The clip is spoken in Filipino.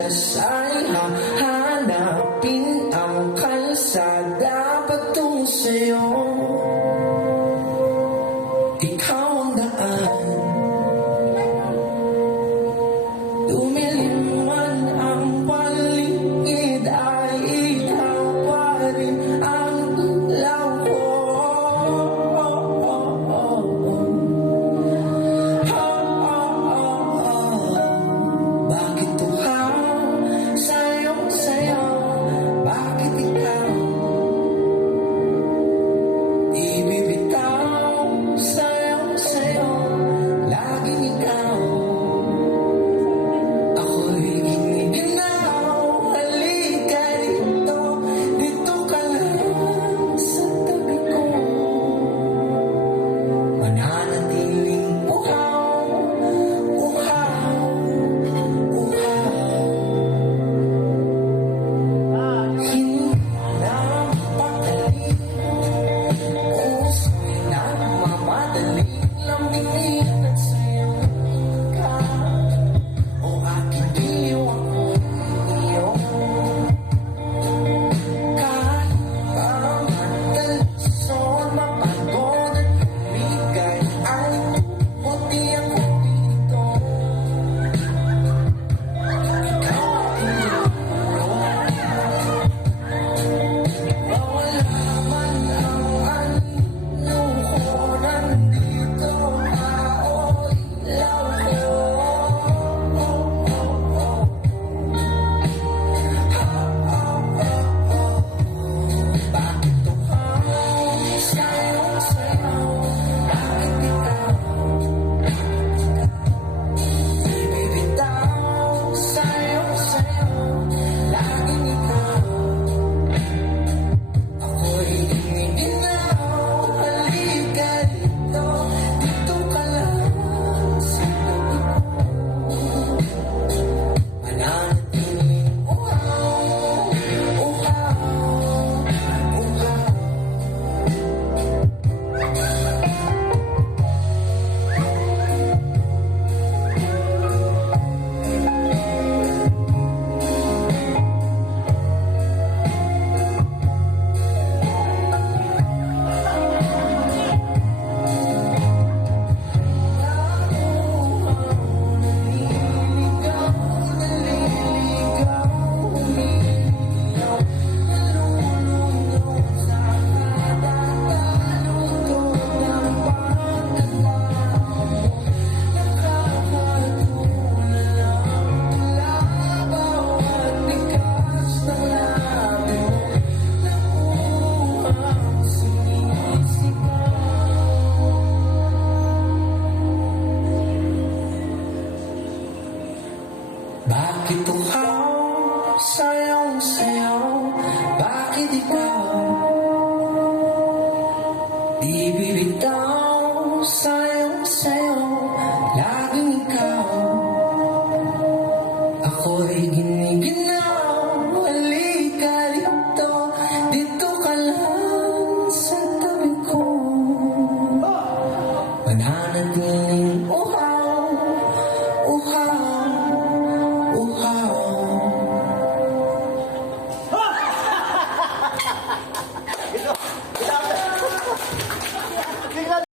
Ay hahanapin ang kalsada patungo sa'yo. Ikaw ang daan, dumilim man ang paligid, ay ikaw pa rin ang ilaw ko. Bakit tuhaw sa'yo? Bakit ikaw di bibitaw? Sa'yo, laging ikaw. Ako'y giniginaw, halika dito, dito ka lang sa tabi ko. Mananatiling uhaw, uhaw, uhaw. Hindi na mapakali, puso'y nagmamadali, lambingin at sa'yo ka. O aking diwa ko iyo, kahit pa matalasod, mapagod at lumigay, ay puti ako dito. Ikaw ang wala man ang anino ko, nandito ka, o ilaw ko. Bakit tuhaw sa'yo? Bakit ikaw di bibitaw? Sa'yo, laging ikaw. Ako'y giniginaw, halika dito, dito ka lang sa tabi ko. Mananatiling uhaw, uhaw, uhaw. Bakit tuhaw sa'yo? Bakit ikaw di bibitaw? Sa'yo, laging ikaw. Ako'y giniginaw, halika dito, dito ka lang sa tabi ko. Mananatiling uhaw.